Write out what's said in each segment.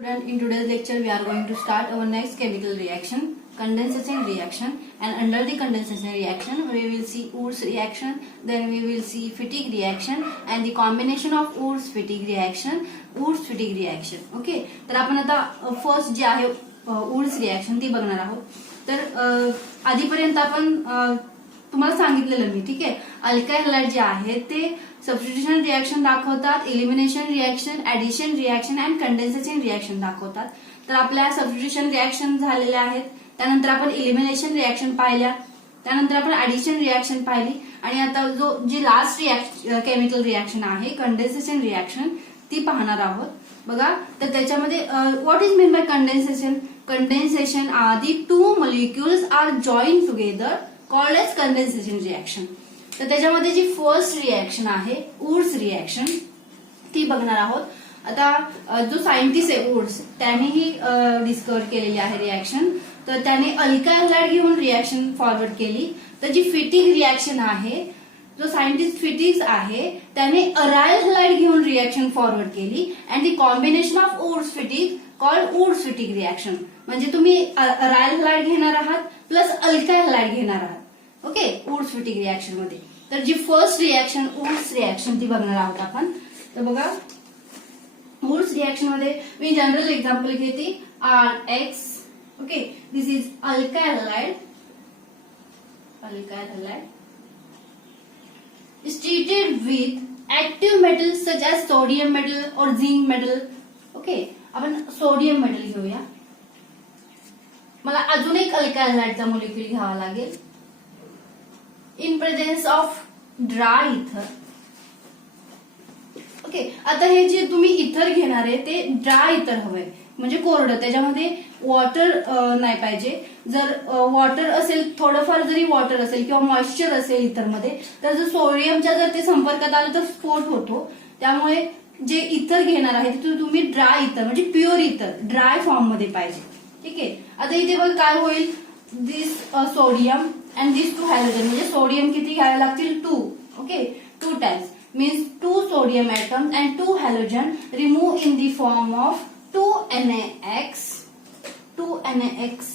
Student, in today's lecture we are going to start our next chemical reaction, condensation reaction, and under the condensation reaction we will see Wurtz reaction, then we will see Fittig reaction and the combination of Wurtz-Fittig reaction, Wurtz-Fittig reaction. Okay, तर आपण आता first जे आहे Wurtz reaction ती बघणार आहोत. तर आधीपर्यंत आपण तुम्हाला सांगितलेलं मी, ठीक आहे, अल्काइल हॅलाइड जे आहे ते सबस्टिट्यूशन रिएक्शन दाखवतात, elimination reaction, addition reaction and condensation reaction दाखवतात. तर आपल्या सबस्टिट्यूशन रिएक्शन झालेल्या आहेत, त्यानंतर आपण एलिमिनेशन रिएक्शन पाहिल्या, त्यानंतर आपण ऍडिशन रिएक्शन पाहिली आणि आता जी लास्ट केमिकल रिएक्शन आहे कंडेन्सेशन रिएक्शन ती पाहणार आहोत. बघा, तर त्याच्यामध्ये what is mean by condensation. Condensation are the two molecules are join together called as condensation reaction. तर त्याच्यामध्ये जी फर्स्ट रिएक्शन आहे वुर्ट्ज रिएक्शन ती बघणार आहोत. आता जो सायंटिस्ट आहे वुर्ट्ज त्यानेही डिस्कवर केलेली आहे रिएक्शन. तर त्याने अल्काइल हॅलाइड घेऊन रिएक्शन फॉरवर्ड केली. तर जी फिटिग रिएक्शन आहे, जो सायंटिस्ट फिटिग्स आहे त्याने अराइल हॅलाइड घेऊन रिएक्शन फॉरवर्ड केली and the combination of Wurtz Fittig called Wurtz Fittig reaction. म्हणजे तुम्ही अराइल हॅलाइड घेणार आहात प्लस अल्काइल हॅलाइड घेणार आहात. ओके, वुर्ट्ज फिटिग रिएक्शन मध्ये. तर जी फर्स्ट रिएक्शन वुर्ट्ज रिएक्शन ती बघणार आहोत आपण. तर बघा, वुर्ट्ज रिएक्शन मध्ये मी जनरल एक्झाम्पल घेते RX. Okay, this is alkyl halide. Alkyl halide is treated with active metals such as sodium metal or zinc metal. Okay, आपण सोडियम मेटल घेऊया. मला अजून एक अल्काइल हॅलाइडचा मॉलिक्यूल घ्यावा लागेल इन प्रेझेन्स ऑफ ड्राय इथर. Okay, आता हे जे तुम्ही इथर घेणार आहे ते ड्राय इथर हवंय, म्हणजे कोरडं, त्याच्यामध्ये वॉटर नाही पाहिजे. जर वॉटर असेल, थोडंफार जरी वॉटर असेल किंवा मॉइश्चर असेल इथरमध्ये, तर जर सोडियमच्या जर ते संपर्कात आलं तर स्फोट होतो. त्यामुळे जे इथर घेणार आहे ते तुम्ही ड्राय इथर म्हणजे प्युअर इथर ड्राय फॉर्म मध्ये पाहिजे. ठीक आहे, आता इथे बघ काय होईल, this sodium and this two halogen. म्हणजे सोडियम किती घ्यावे लागतील, 2. Okay, 2 times means 2 sodium atoms and 2 halogen remove in the form of 2 NaX. 2 NaX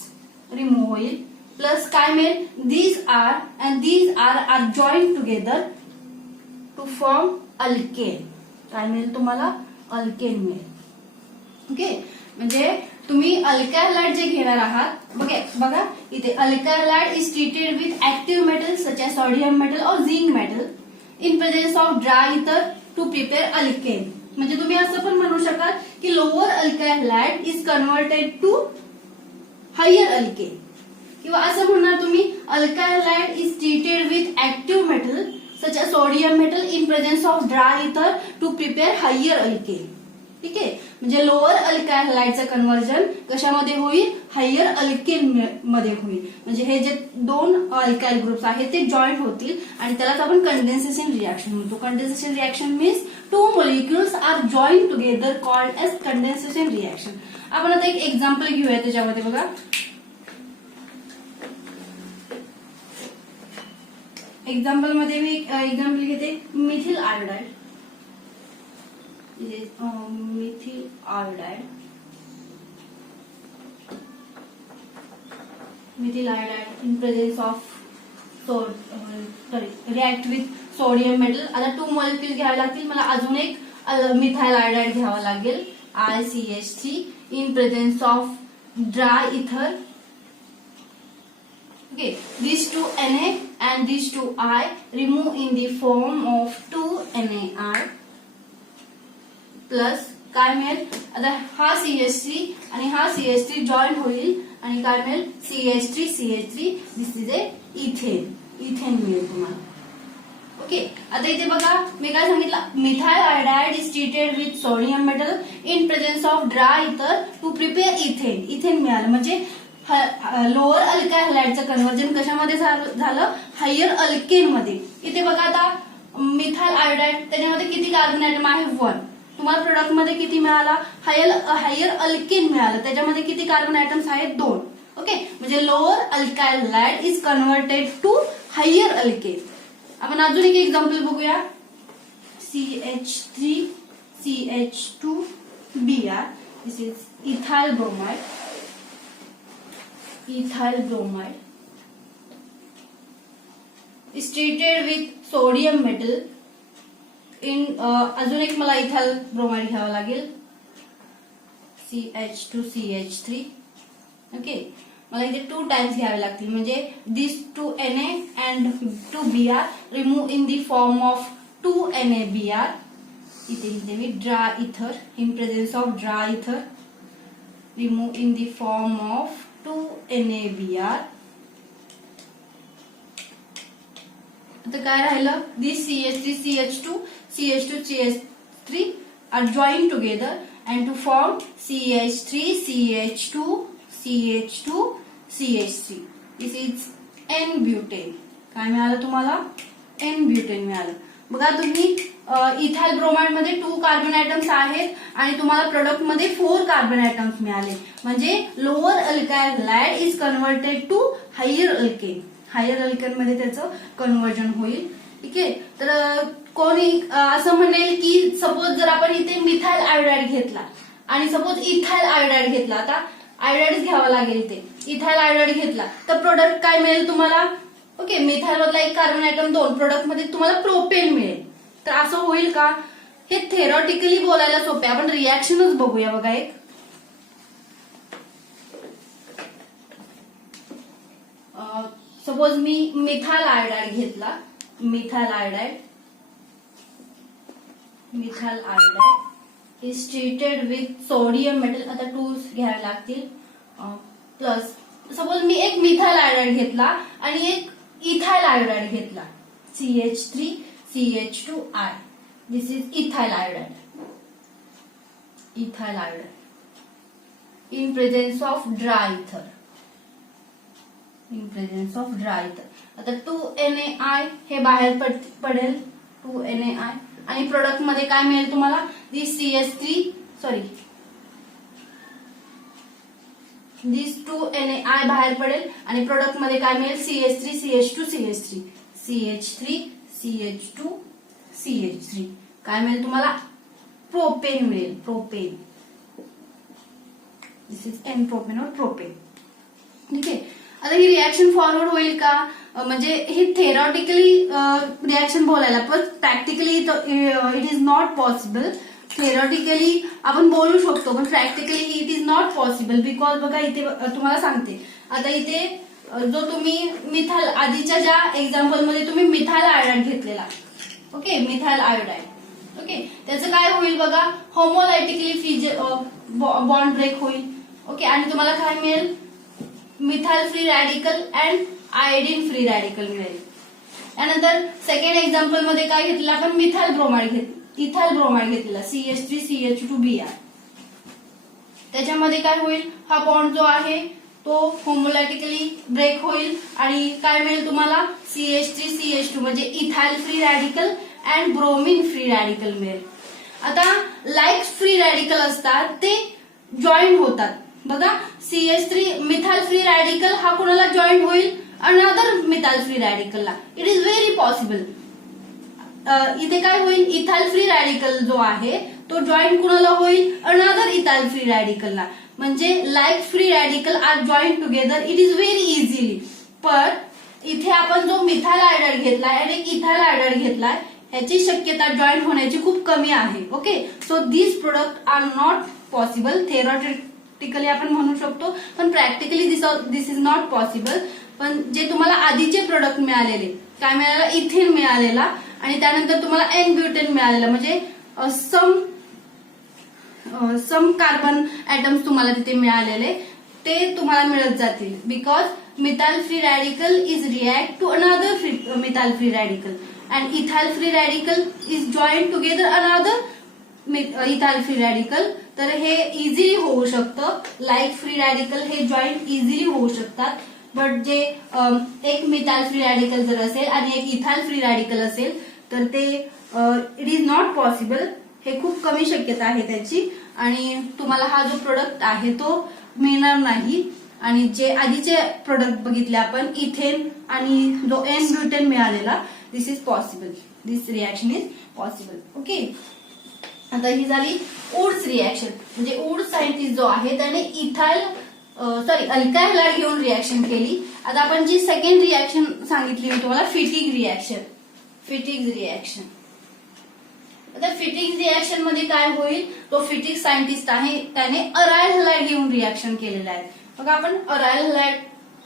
remove होईल प्लस काय मिळेल, these are joined together to form alkane. काय मिळेल तुम्हाला, अल्केन मिळेल. ओके, म्हणजे तुम्ही अल्काइल हॅलाइड जे घेणार आहात, बघा इथे alkyl halide is treated with active metal such as sodium metal और zinc metal in presence of dry ether to prepare alkane. म्हणजे तुम्ही असं पण म्हणू शकाल की lower alkyl halide is converted to higher alkane, किंवा असं म्हणणार तुम्ही alkyl halide is treated with active metal such as sodium metal in presence of dry ether to prepare higher alkane. ठीक आहे, म्हणजे लोअर अल्काइल हॅलाइडचं कन्व्हर्जन कशामध्ये होईल, higher alkane मध्ये होईल. म्हणजे हे जे 2 अल्काइल ग्रुप्स आहेत ते जॉईंट होतील आणि त्यालाच आपण कंडेन्सेशन रिएक्शन म्हणतो. Condensation reaction means 2 molecules are join together called as condensation reaction. आपण आता एक एक्झाम्पल घेऊया त्याच्यामध्ये. बघा, एक्झाम्पल मध्ये मी एक्झाम्पल घेते methyl iodide. Methyl iodide. Methyl iodide in presence of react with sodium metal. आता 2 मॉलिक्युल घ्यावे लागतील. मला अजून एक मिथाइल आयोडाइड घ्यावा लागेल, ICH3 in presence of dry ether. Okay, these 2 Na and these 2 I remove in the form of 2 NaI plus काय मिळेल, आता हा CH3 आणि हा CH3 जॉईन होईल आणि काय मिळेल, CH3 this is a ethane. Ethane मिळेल तुम्हाला. ओके, आता इथे बघा मी काय सांगितलं, methyl iodide is treated with sodium metal in presence of dry ether to prepare ethane. Ethane मिळालं म्हणजे लोअर अल्काइल हॅलाइडचं कन्व्हर्जन कशामध्ये झालं, हायर अल्केन मध्ये. इथे बघा आता मिथाइल आयोडाइड त्याच्यामध्ये किती कार्बन ऍटम आहे, 1. तुम्हाला प्रोडक्ट मध्ये किती मिळाला, हायर अल्केन मिळालं, त्याच्यामध्ये किती कार्बन ऍटम्स आहेत, 2. ओके, म्हणजे lower alkyl halide is converted to higher alkane. आपण अजून एक एक्झाम्पल बघूया, CH3 CH2 Br. This is ethyl bromide. Ethyl bromide is treated with sodium metal in अजून एक मला इथाइल ब्रोमाइड घ्यावं लागेल, CH2CH3. ओके, मला इथे 2 टाइम्स घ्यावे लागतील, म्हणजे दिस 2 Na and 2 Br remove in the form of 2 NaBr. इथे लिहिते मी ड्राय इथर, इन प्रेझेन्स ऑफ ड्राय इथर remove in the form of 2 NaBr. आता काय राहिलं, दिस CH3 CH2 CH2 CH3 are joined together and to form CH3 CH2 CH2 CH3. This is N-butane. काय मिळालं तुम्हाला, N-butane मिळालं. बघा तुम्ही इथाइल ब्रोमाइड मध्ये 2 कार्बन ऍटम्स आहेत आणि तुम्हाला प्रोडक्ट मध्ये 4 कार्बन ऍटम्स मिळाले, म्हणजे lower alkyl halide is converted to higher alkane. Higher alkane मध्ये त्याचं कन्व्हर्जन होईल. ठीक आहे, तर कोणी असं म्हणेल की सपोज जर आपण इथे मिथाइल आयोडाइड घेतला आणि सपोज इथाइल आयोडाइड घेतला, आता आयोडाइड घ्यावा लागेल इथे, इथाइल आयोडाइड घेतला तर प्रोडक्ट काय मिळेल तुम्हाला. ओके, मिथाइल मधला एक कार्बन ऍटम 2, प्रोडक्ट मध्ये तुम्हाला प्रोपेन मिळेल. तर असं होईल का, हे थेरॉटिकली बोलायला सोपे, आपण रिॲक्शनच बघूया. बघा एक सपोज मी मिथाइल आयोडाइड घेतला, methyl iodide is treated with sodium metal. आता 2 घ्यावे लागतील, प्लस सपोज मी एक मिथाइल आयोडाइड घेतला आणि एक इथाइल आयोडाइड घेतला, CH3 CH2I. This is ethyl iodide. Ethyl iodide in presence of dry इथर. इन प्रेझेन्स ऑफ ड्राय इथर. आता 2 NaI हे बाहेर पडेल, 2 NaI, आणि प्रोडक्ट मध्ये काय मिळेल तुम्हाला, दिस दिस 2 NaI बाहेर पडेल आणि प्रोडक्ट मध्ये काय मिळेल, CH3 CH2 CH3 CH3 CH2 CH3. काय मिळेल तुम्हाला, प्रोपेन मिळेल, propane. This is an propane और प्रोपेन. ठीक आहे, आता ही रिॲक्शन फॉरवर्ड होईल का, म्हणजे ही थेरॉटिकली रिॲक्शन बोलायला, पण practically it is not possible. Theoretically आपण बोलू शकतो पण practically it is not possible, because बघा इथे तुम्हाला सांगते, आता इथे जो तुम्ही मिथाइल आधीच्या ज्या एक्झाम्पल मध्ये तुम्ही मिथाइल आयोडाइड घेतलेला, ओके, मिथाइल आयोडाइड, ओके, त्याचं काय होईल बघा, होमोलायटिकली बॉन्ड ब्रेक होईल. ओके, आणि तुम्हाला काय मिळेल, methyl free radical and iodine free radical मिळेल. त्यानंतर सेकंड एक्झाम्पल मध्ये काय घेतलं आपण, मिथाइल ब्रोमाइड इथाइल ब्रोमाइड घेतलेला, CH3 CH2Br. त्याच्यामध्ये काय होईल, हा बॉन्ड जो आहे तो होमोलॅटिकली ब्रेक होईल आणि काय मिळेल तुम्हाला, CH3 CH2 म्हणजे ethyl free radical and bromine free radical मिळेल. आता लाईक फ्री रॅडिकल असतात ते जॉईन होतात. बघा CH3 मिथाइल फ्री रॅडिकल हा कोणाला जॉईन होईल, अनदर मिथाइल फ्री रॅडिकलला. It is very possible. इथे काय होईल, इथाइल फ्री रॅडिकल जो आहे तो जॉईन कुणाला होईल, अनदर इथाइल फ्री रॅडिकलला. म्हणजे like free radical are join together, it is very easily. पण इथे आपण जो मिथाइल आयोडाइड घेतलाय आणि इथाइल आयोडाइड घेतलाय ह्याची शक्यता जॉईन होण्याची खूप कमी आहे. Okay, so this product are not possible. Theoretically आपण म्हणू शकतो पण practically this is not possible. पण जे तुम्हाला आधीचे प्रोडक्ट मिळालेले, काय मिळालं, इथेन मिळालेला आणि त्यानंतर तुम्हाला N-ब्युटेन मिळालेलं, म्हणजे सम कार्बन ऍटम्स तुम्हाला तिथे मिळालेले ते तुम्हाला मिळत जातील. Because methyl free radical is react to another methyl free radical and ethyl free radical is join together another ethyl free radical. तर हे इझिली होऊ शकतं. लाईक फ्री रॅडिकल हे जॉईन इझिली होऊ शकतात. बट जे एक मिथाइल फ्री रॅडिकल जर असेल आणि एक इथाइल फ्री रॅडिकल असेल तर ते इट इज नॉट पॉसिबल. हे खूप कमी शक्यता आहे त्याची आणि तुम्हाला हा जो प्रोडक्ट आहे तो मिळणार नाही. आणि जे आधीचे प्रोडक्ट बघितले आपण, इथेन आणि जो N-ब्युटेन मिळालेला, this is possible. This reaction is possible. Okay, आता ही झाली वुड्स रिॲक्शन म्हणजे वुड्स सायंटिस्ट जो आहे त्याने अल्काइल हॅलाइड घेऊन रिॲक्शन केली. आता आपण जी सेकंड रिॲक्शन सांगितली मी तुम्हाला फिटिग रिॲक्शन. आता फिटिग रिॲक्शन मध्ये काय होईल, तो फिटिग सायंटिस्ट आहे त्याने अराइल हॅलाइड घेऊन रिॲक्शन केलेलं आहे. बघा आपण अराइल हॅलाइड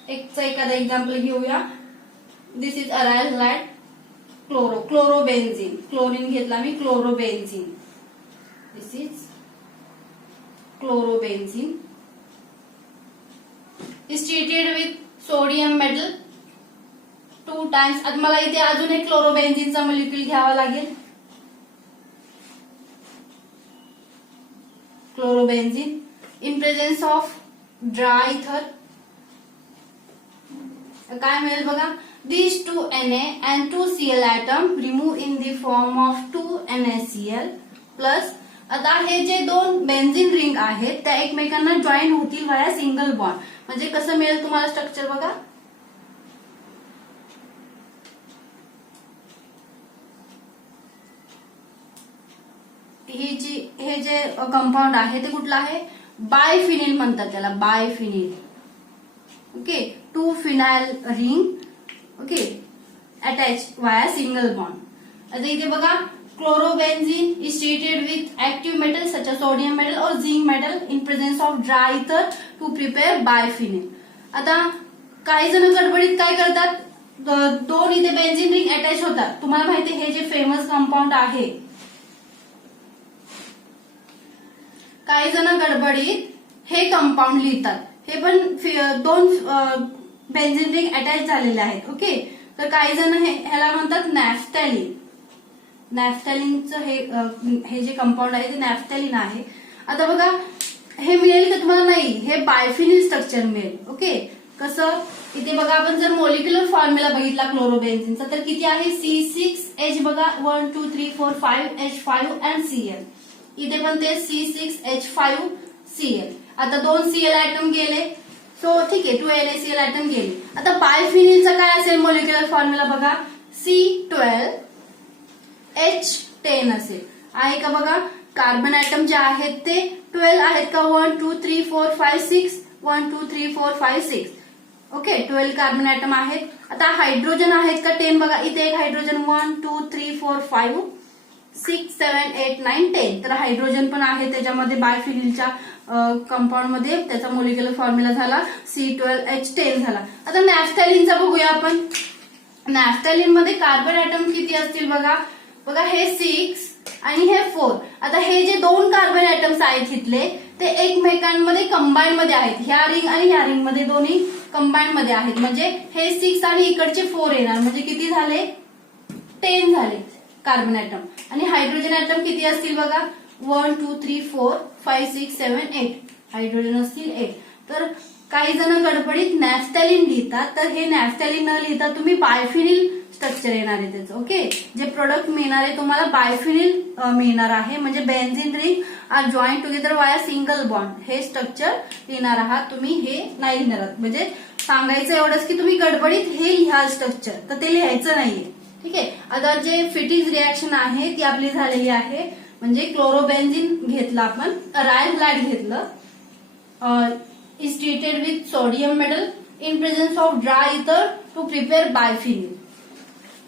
एखादा एक्झाम्पल घेऊया. This is aryl halide chlorobenzene. Chlorine घेतला मी, chlorobenzene. This is chlorobenzene is treated with sodium metal 2 times. आता मला इथे अजून एक क्लोरोबेन्झीनचा मॉलिक्यूल घ्यावा लागेल. Chlorobenzene in presence of dry ether काय मिळेल बघा. These 2 Na and 2 Cl atom remove in the form of 2 NaCl plus. आता हे जे 2 बेन्झीन रिंग आहेत त्या एकमेकांना जॉईन होतील व्हाया सिंगल बॉन्ड. म्हणजे कसं मिळेल तुम्हाला स्ट्रक्चर बघा. हे जे कंपाऊंड आहे ते कुठलं आहे, बायफिनिल म्हणतात त्याला, biphenyl. Okay, 2 phenyl ring okay attach via single bond. आता इथे बघा chlorobenzene is treated with active metal such as sodium metal और zinc metal in presence of dry ether to prepare biphenyl. आता काही जण गडबडीत काय करतात, 2 इथे बेन्झीन रिंग अटॅच होतात. तुम्हाला माहिती हे जे फेमस कंपाऊंड आहे, काही जण गडबडीत हे कंपाऊंड लिहितात. हे पण 2 बेन्झीन रिंग अटॅच झालेले आहेत. ओके, तर काही जण ह्याला म्हणतात नॅफ्थॅलिन. नॅफ्थॅलिनचं हे जे कंपाऊंड आहे ते नॅफ्थॅलिन आहे. आता बघा हे मिळेल का तुम्हाला, नाही, हे बायफिनिल स्ट्रक्चर मिळेल. ओके, कसं, इथे बघा आपण जर मोलिक्युलर फॉर्म्युला बघितला क्लोरोबेन्झीनचा तर किती आहे, C6H बघा 1 2 3 4 5 H5 अँड Cl. इथे पण ते C6H5Cl. आता 2 Cl ऍटम गेले, सो ठीक आहे, 2 NaCl ऍटम गेले. आता बायफिनिलचा काय असेल मोलिक्युलर फॉर्म्युला बघा, C12H10 असेल. आहे का बघा, कार्बन ऍटम जे आहेत ते 12 आहेत का, 1 2 3 4 5 6 1 2 3 4 5 6. ओके, 12 कार्बन ऍटम आहेत. आता हायड्रोजन आहेत का, 10 बघा, इथे एक हायड्रोजन 1 2 3 4 5 6 7 8 9 10. तर हायड्रोजन पण आहे त्याच्यामध्ये बायफिनिलच्या कंपाऊंड मध्ये. त्याचा मोलिक्युलर फॉर्म्युला झाला C12H10 झाला. आता नॅफ्थॅलिनचा बघूया आपण. नॅफ्थॅलिन मध्ये कार्बन ऍटम किती असतील बघा. बघा हे 6 आणि हे 4. आता हे जे 2 कार्बन ऍटम्स आहेत इथले ते एकमेकांमध्ये कंबाईन मध्ये आहेत. ह्या रिंग आणि ह्या रिंग मध्ये दोन्ही कंबाईन मध्ये आहेत. म्हणजे हे 6 आणि इकडचे 4 येणार. म्हणजे किती झाले, 10 झाले कार्बन ऍटम. आणि हायड्रोजन ऍटम किती असतील बघा, 1 2 3 4 5 6 7 8. हायड्रोजन असतील 8. तर काही जण गडबडीत नॅफ्थॅलिन लिहितात, तर हे नॅफ्थॅलिन न लिहिता तुम्ही बायफिनिल स्ट्रक्चर येणार आहे त्याचं. ओके, जे प्रोडक्ट मिळणार आहे तुम्हाला बायफिनिल मिळणार आहे. म्हणजे benzene ring are join together via single bond. हे स्ट्रक्चर लिहिणार आहात तुम्ही, हे नाही लिहिणार आहात. म्हणजे सांगायचं एवढंच की तुम्ही गडबडीत हे लिहा स्ट्रक्चर, तर ते लिहायचं नाहीये. ठीक आहे, आता जे फिटिग रिॲक्शन आहे ती आपली झालेली आहे. म्हणजे क्लोरोबेन्झीन घेतलं आपण, अराइल हॅलाइड घेतलं, is treated with sodium metal in presence of dry ether to prepare biphenyl.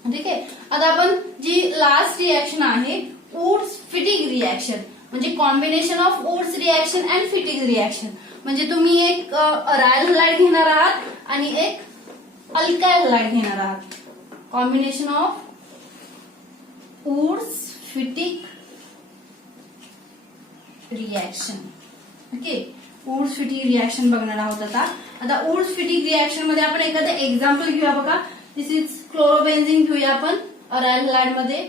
ठीक आहे, आता आपण जी लास्ट रिॲक्शन आहे वुड्स फिटिग रिॲक्शन, म्हणजे combination of Wurtz reaction and Fittig reaction. म्हणजे तुम्ही एक अराइल हॅलाइड घेणार आहात आणि एक अल्काइल हॅलाइड घेणार आहात. Combination of Wurtz Fittig reaction. Okay, Wurtz Fittig reaction बघणार आहोत आता. आता वुड्स फिटिग रिॲक्शन मध्ये आपण एखादं एक्झाम्पल घेऊया बघा. दिस इज क्लोरोबेन्झीन घेऊया आपण अराइल हॅलाइड मध्ये.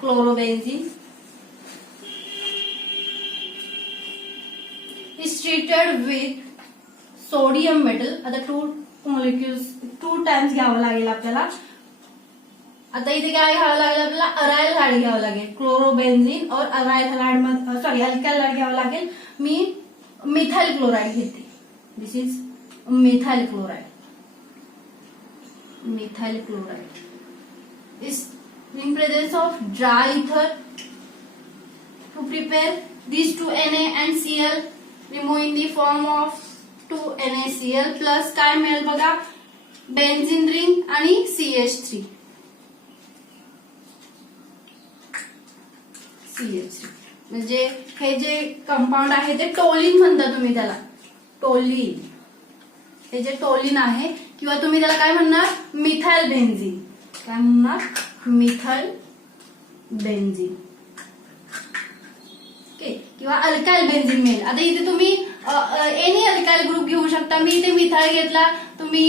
Chlorobenzene is treated with sodium metal. आता 2 मॉलिक्युल्स 2 टाइम्स घ्यावं लागेल आपल्याला. आता इथे काय घ्यावं लागेल आपल्याला, अराइल हॅलाइड घ्यावं लागेल. क्लोरोबेन्झीन और अराइल हॅलाइड मध्ये सॉरी अल्काइल हॅलाइड घ्यावं लागेल. मी मिथाइल क्लोराइड घेते. This is methyl chloride. Methyl chloride is in presence of dry ether to prepare these two Na and Cl, remove in the form of 2 NaCl plus काय मिळेल बघा, benzene ring आणि CH3. म्हणजे हे जे compound आहे ते टोलिन म्हणता तुम्ही त्याला, टोलिन. हे जे टोलिन आहे किंवा तुम्ही त्याला काय म्हणणार, मिथाइल बेन्झीन. काय म्हणणार, मिथाइल बेन्झीन. ओके, किंवा अल्काइल बेन्झीन मिळेल. आता इथे तुम्ही एनी अल्काइल ग्रुप घेऊ शकता. मी इथे मिथाइल घेतला, तुम्ही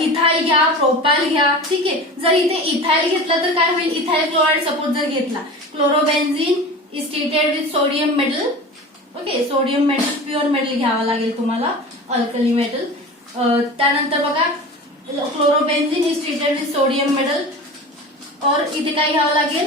इथाइल घ्या, प्रोपाइल घ्या. ठीक आहे. जर इथे इथाइल घेतला तर काय होईल, इथाइल क्लोराइड सपोज जर घेतला, chlorobenzene is treated with sodium metal. Okay, sodium metal pure metal घ्यावा लागेल तुम्हाला, अल्कली मेटल. त्यानंतर बघा, chlorobenzene is treated with sodium metal. और इथे काय घ्यावं लागेल,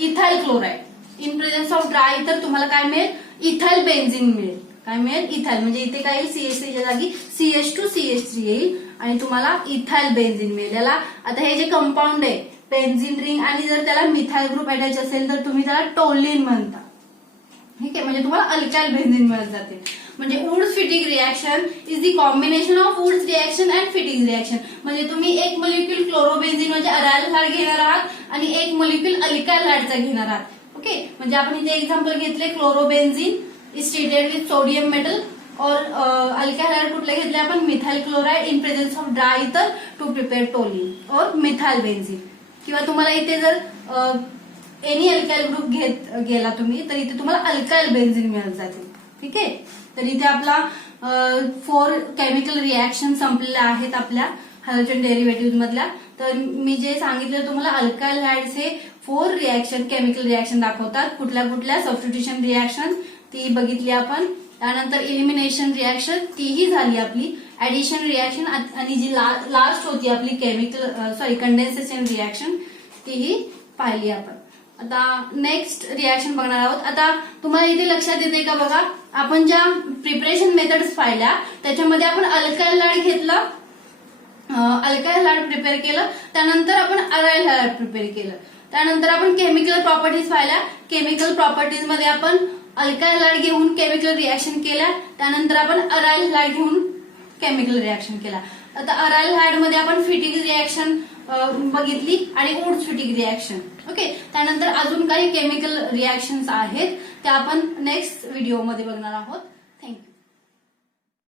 ethyl chloride. In presence of dry तर तुम्हाला काय मिळेल, इथाइल बेन्झीन मिळेल. काय मिळेल, इथाइल. म्हणजे इथे काय येईल, CH3 च्या जागी CH2CH3 येईल आणि तुम्हाला इथाइल बेन्झीन मिळेल. याला आता हे जे कंपाऊंड आहे बेन्झीन रिंग आणि जर त्याला मिथाइल ग्रुप अटॅच असेल तर तुम्ही त्याला टोलिन म्हणता. ठीक आहे, म्हणजे तुम्हाला अल्काइल बेन्झीन मिळत जाते. म्हणजे Wurtz Fittig reaction is the combination of Wurtz reaction and Fittig reaction. म्हणजे तुम्ही एक मोलिक्युल क्लोरोबेन्झीन म्हणजे अरायल हार्ड घेणार आहात आणि एक मोलिक्युल अल्काइल हार्डचा घेणार आहात. ओके, म्हणजे आपण इथे एक्झाम्पल घेतले, chlorobenzene is treated with sodium metal और अल्काइल हार्ड कुठले घेतले आपण, methyl chloride in presence of dry ether to prepare toluene और मिथाइल बेन्झीन. किंवा तुम्हाला इथे जर एनी अल्काइल ग्रुप घेत गेला तुम्ही तर इथे तुम्हाला अल्काइल बेन्झीन मिळत जाते. ठीक आहे, तर इथे आपला 4 केमिकल रिएक्शन संपलेल्या आहेत आपल्या हायड्रोजन डेरिव्हेटिव्ह मधल्या. तर मी जे सांगितलं तुम्हाला, अल्काइल हाइड्स हे 4 रिएक्शन, केमिकल रिएक्शन दाखवतात. कुठल्या कुठल्या, सबस्टिट्यूशन रिएक्शन ती बघितली आपण. त्यानंतर इलिमिनेशन रिएक्शन तीही झाली आपली. ऍडिशन रिएक्शन आणि जी लास्ट होती आपली केमिकल कंडेन्सेशन रिएक्शन तीही पाहिली आपण. आता नेक्स्ट रिएक्शन बघणार आहोत. आता तुम्हाला इथे लक्षात येते का बघा, आपण ज्या प्रिपरेशन मेथड्स पाहिल्या त्याच्यामध्ये आपण अल्काइल हार्ड घेतलं, अल्काइल हार्ड प्रिपेअर केलं, त्यानंतर आपण अराइल हार्ड प्रिपेअर केलं. त्यानंतर आपण केमिकल प्रॉपर्टीज पाहिल्या. केमिकल प्रॉपर्टीज मध्ये आपण अल्काइल हार्ड घेऊन केमिकल रिएक्शन केल्या, त्यानंतर आपण अराइल हार्ड घेऊन केमिकल रिएक्शन केला. आता अराइल हार्ड मध्ये आपण फिटिंग रिएक्शन बघितली आणि वुड्स फिटिंग रिएक्शन. ओके, त्यानंतर अजून काही केमिकल रिएक्शन्स आहेत त्या आपण नेक्स्ट व्हिडिओमध्ये बघणार आहोत.